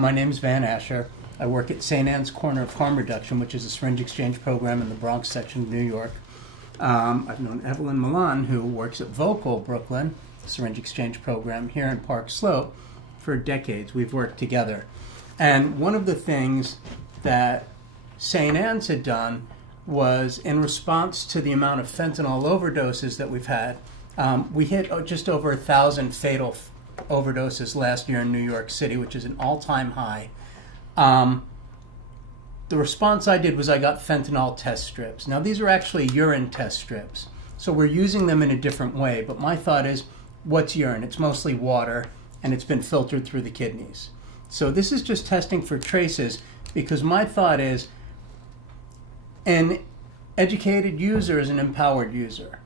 My name's Van Asher. I work at St. Anne's Corner of Harm Reduction, which is a syringe exchange program in the Bronx section of New York. I've known Evelyn Milan, who works at Vocal Brooklyn, syringe exchange program here in Park Slope, for decades. We've worked together. And one of the things that St. Anne's had done was, in response to the amount of fentanyl overdoses that we've had, we hit just over 1,000 fatal overdoses last year in New York City, which is an all-time high. The response I did was I got fentanyl test strips. Now, these are actually urine test strips, so we're using them in a different way. But my thought is, what's urine? It's mostly water, and it's been filtered through the kidneys. So this is just testing for traces, because my thought is, an educated user is an empowered user.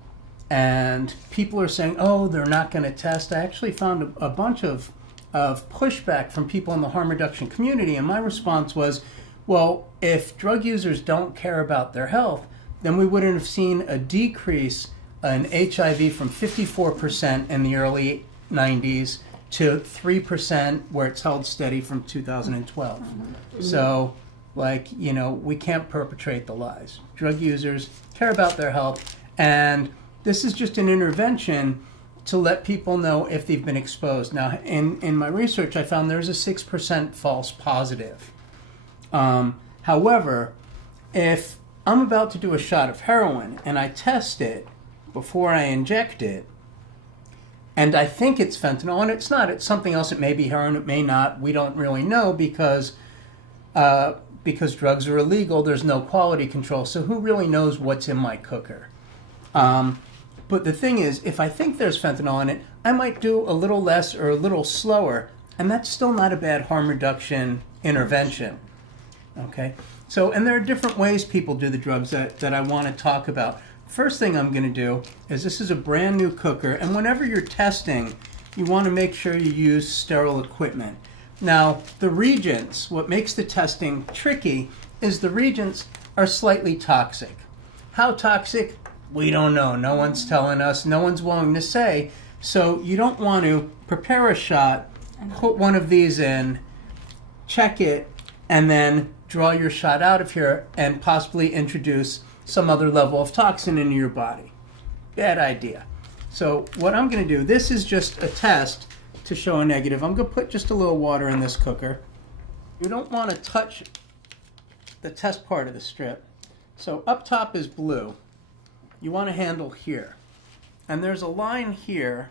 And people are saying, oh, they're not going to test. I actually found a bunch of pushback from people in the harm reduction community, and my response was, well, if drug users don't care about their health, then we wouldn't have seen a decrease in HIV from 54% in the early 90s to 3% where it's held steady from 2012. So, we can't perpetrate the lies. Drug users care about their health, and this is just an intervention to let people know if they've been exposed. Now, in my research, I found there's a 6% false positive. However, if I'm about to do a shot of heroin and I test it before I inject it, and I think it's fentanyl, and it's not, it's something else. It may be heroin, it may not. We don't really know because drugs are illegal. There's no quality control. So who really knows what's in my cooker? But the thing is, if I think there's fentanyl in it, I might do a little less or a little slower, and that's still not a bad harm reduction intervention. Okay? So, and there are different ways people do the drugs that I want to talk about. First thing I'm going to do is, this is a brand new cooker, and whenever you're testing, you want to make sure you use sterile equipment. Now, the reagents, what makes the testing tricky is the reagents are slightly toxic. How toxic? We don't know. No one's telling us. No one's willing to say. So you don't want to prepare a shot, put one of these in, check it, and then draw your shot out of here and possibly introduce some other level of toxin into your body. Bad idea. So what I'm going to do, this is just a test to show a negative. I'm going to put just a little water in this cooker. You don't want to touch the test part of the strip. So up top is blue. You want to handle here. And there's a line here.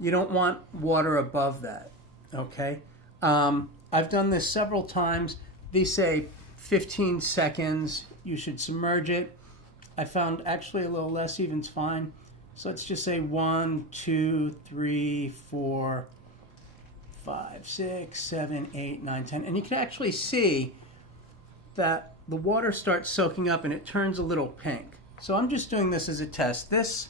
You don't want water above that. Okay? I've done this several times. These say 15 seconds. You should submerge it. I found actually a little less even's fine. So let's just say 1, 2, 3, 4, 5, 6, 7, 8, 9, 10. And you can actually see that the water starts soaking up and it turns a little pink. So I'm just doing this as a test. This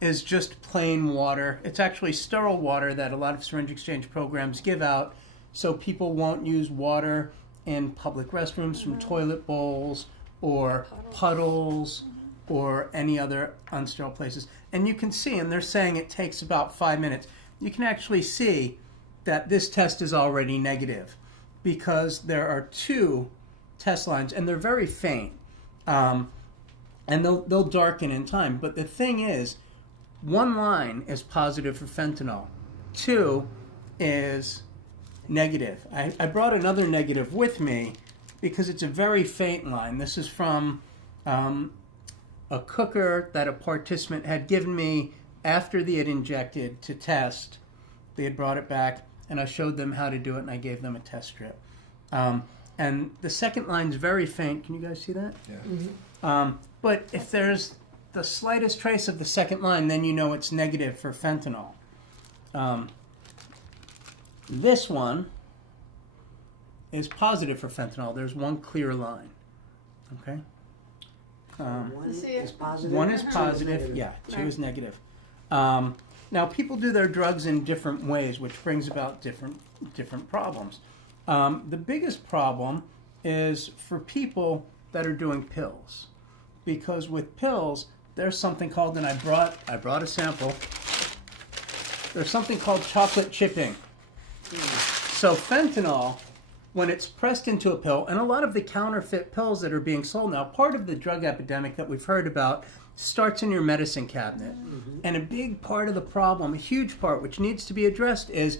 is just plain water. It's actually sterile water that a lot of syringe exchange programs give out, so people won't use water in public restrooms from toilet bowls or puddles or any other unsterile places. And you can see, and they're saying it takes about 5 minutes. You can actually see that this test is already negative because there are 2 test lines, and they're very faint. And they'll darken in time. But the thing is, 1 line is positive for fentanyl. 2 is negative. I brought another negative with me because it's a very faint line. This is from a cooker that a participant had given me after they had injected to test. They had brought it back, and I showed them how to do it, and I gave them a test strip. And the second line's very faint. Can you guys see that? Yeah. Mm-hmm. But if there's the slightest trace of the second line, then you know it's negative for fentanyl. This one is positive for fentanyl. There's 1 clear line. Okay? One is positive. 1 is positive, yeah, 2 is negative. Now, people do their drugs in different ways, which brings about different problems. The biggest problem is for people that are doing pills, because with pills, there's something called, and I brought a sample. There's something called chocolate chipping. So fentanyl, when it's pressed into a pill, and a lot of the counterfeit pills that are being sold now, part of the drug epidemic that we've heard about starts in your medicine cabinet. And a big part of the problem, a huge part, which needs to be addressed, is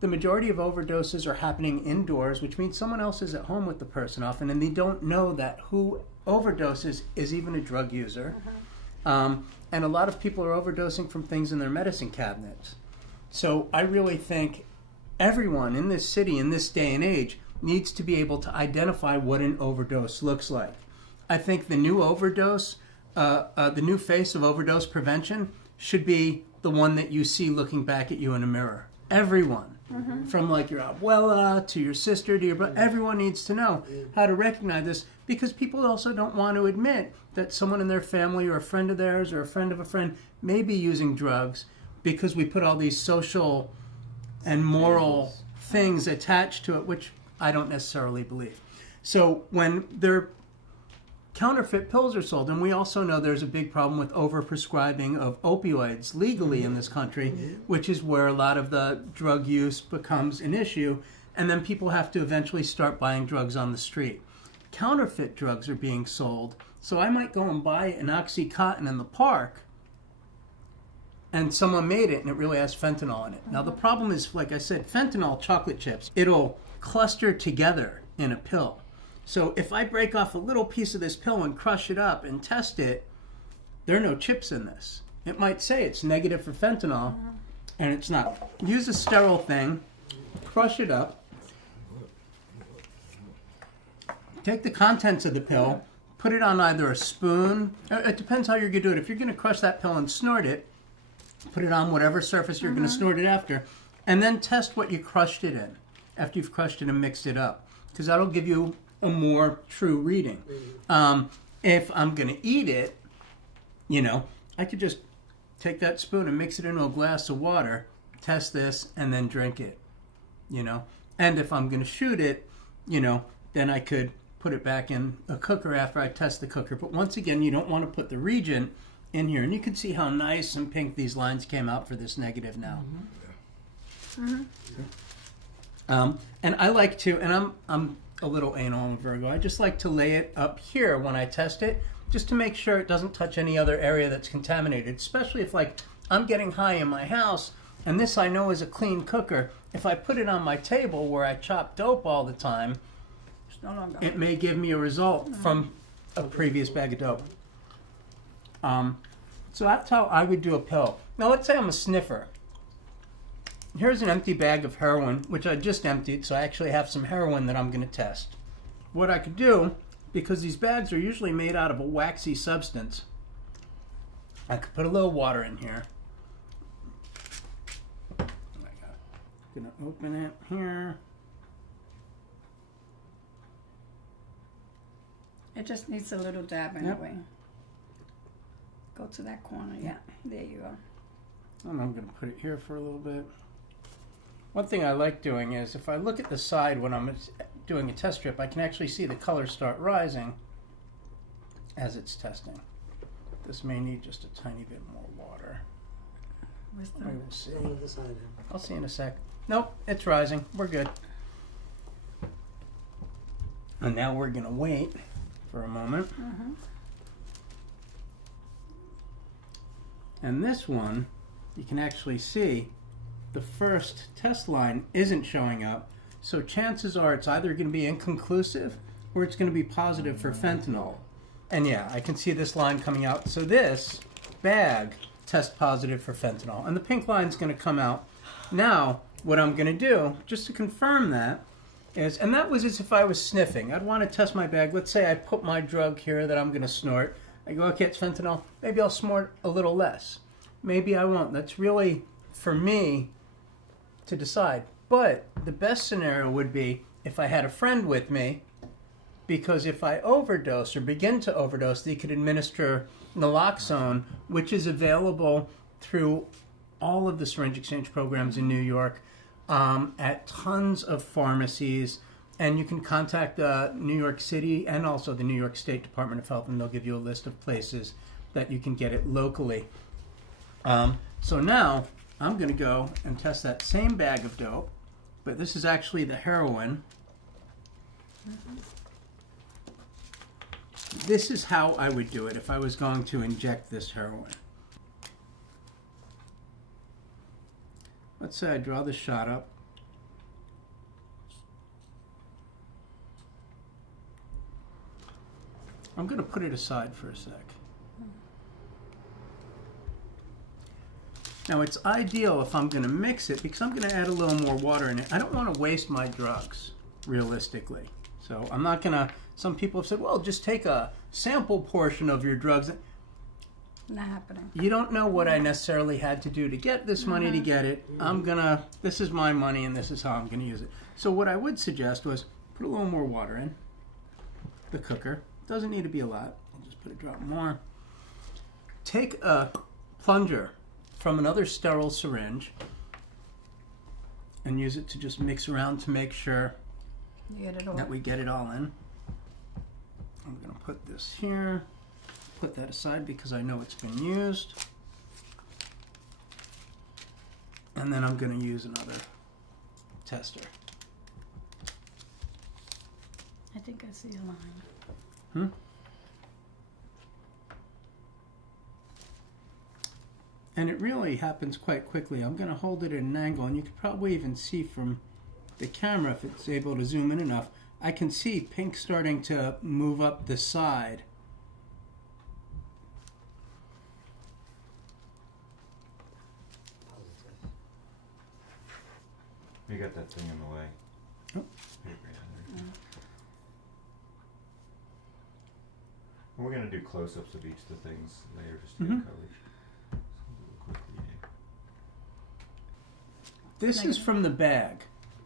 the majority of overdoses are happening indoors, which means someone else is at home with the person often, and they don't know that who overdoses is even a drug user. And a lot of people are overdosing from things in their medicine cabinets. So I really think everyone in this city, in this day and age, needs to be able to identify what an overdose looks like. I think the new overdose, the new face of overdose prevention should be the one that you see looking back at you in a mirror. Everyone, from like your abuela to your sister to your brother, everyone needs to know how to recognize this, because people also don't want to admit that someone in their family or a friend of theirs or a friend of a friend may be using drugs, because we put all these social and moral things attached to it, which I don't necessarily believe. So when their counterfeit pills are sold, and we also know there's a big problem with overprescribing of opioids legally in this country, which is where a lot of the drug use becomes an issue, and then people have to eventually start buying drugs on the street. Counterfeit drugs are being sold, so I might go and buy an OxyContin in the park, and someone made it and it really has fentanyl in it. Now the problem is, like I said, fentanyl chocolate chips, it'll cluster together in a pill. So if I break off a little piece of this pill and crush it up and test it, there are no chips in this. It might say it's negative for fentanyl, and it's not. Use a sterile thing, crush it up, take the contents of the pill, put it on either a spoon, it depends how you're going to do it. If you're going to crush that pill and snort it, put it on whatever surface you're going to snort it after, and then test what you crushed it in after you've crushed it and mixed it up, because that'll give you a more true reading. If I'm going to eat it, I could just take that spoon and mix it into a glass of water, test this, and then drink it, And if I'm going to shoot it, then I could put it back in a cooker after I test the cooker. But once again, you don't want to put the reagent in here. And you can see how nice and pink these lines came out for this negative now. And I like to, and I'm a little anal, I'm a Virgo, I just like to lay it up here when I test it, just to make sure it doesn't touch any other area that's contaminated, especially if I'm getting high in my house, and this I know is a clean cooker. If I put it on my table where I chop dope all the time, it may give me a result from a previous bag of dope. So that's how I would do a pill. Now let's say I'm a sniffer. Here's an empty bag of heroin, which I just emptied, so I actually have some heroin that I'm going to test. What I could do, because these bags are usually made out of a waxy substance, I could put a little water in here. I'm going to open it here. It just needs a little dab anyway. Go to that corner, yeah. There you go. And I'm going to put it here for a little bit. One thing I like doing is if I look at the side when I'm doing a test strip, I can actually see the color start rising as it's testing. This may need just a tiny bit more water. We will see. I'll see in a sec. Nope, it's rising. We're good. And now we're going to wait for a moment. And this one, you can actually see the first test line isn't showing up, so chances are it's either going to be inconclusive or it's going to be positive for fentanyl. And yeah, I can see this line coming out. So this bag tests positive for fentanyl, and the pink line's going to come out. Now, what I'm going to do, just to confirm that, is, and that was as if I was sniffing. I'd want to test my bag. Let's say I put my drug here that I'm going to snort. I go, okay, it's fentanyl. Maybe I'll snort a little less. Maybe I won't. That's really, for me, to decide. But the best scenario would be if I had a friend with me, because if I overdose or begin to overdose, they could administer naloxone, which is available through all of the syringe exchange programs in New York at tons of pharmacies. And you can contact New York City and also the New York State Department of Health, and they'll give you a list of places that you can get it locally. So now I'm going to go and test that same bag of dope but this is actually the heroin. This is how I would do it if I was going to inject this heroin. Let's say I draw the shot up. I'm going to put it aside for a sec. Now it's ideal if I'm going to mix it because I'm going to add a little more water in it. I don't want to waste my drugs, realistically. So I'm not going to, some people have said, well, just take a sample portion of your drugs. Not happening. You don't know what I necessarily had to do to get this money to get it. This is my money and this is how I'm going to use it. So what I would suggest was put a little more water in the cooker. Doesn't need to be a lot. I'll just put a drop more. Take a plunger from another sterile syringe and use it to just mix around to make sure You get it all. that we get it all in. I'm going to put this here. Put that aside because I know it's been used. And then I'm going to use another tester. I think I see a line. And it really happens quite quickly. I'm going to hold it at an angle, and you could probably even see from the camera, if it's able to zoom in enough, I can see pink starting to move up the side. You got that thing in the way. Oh. Paper down there. We're gonna do close-ups of each of the things later, just to get coverage. So we'll do it quickly. This is from the bag,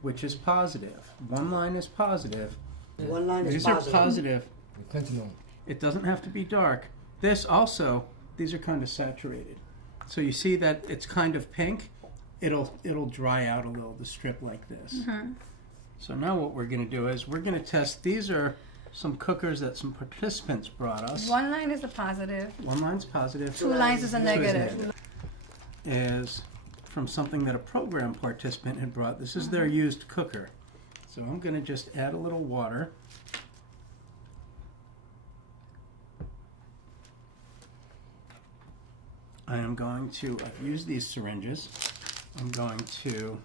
which is positive. One line is positive. One line is These are positive. positive. Fentanyl. It doesn't have to be dark. This also, these are kind of saturated. So you see that it's kind of pink. It'll dry out a little, the strip like this. So now what we're going to do is we're going to test. These are some cookers that some participants brought us. One line is a positive. One line's positive. Two lines is a Two is negative. Is from something that a program participant had brought. This is their used cooker. So I'm going to just add a little water. I am going to, I've used these syringes. I'm going to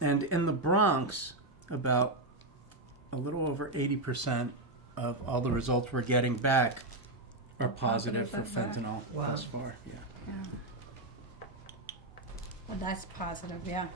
and in the Bronx, about a little over 80% of all the results we're getting back are positive for fentanyl thus far. Yeah. Yeah. Well, that's positive, yeah.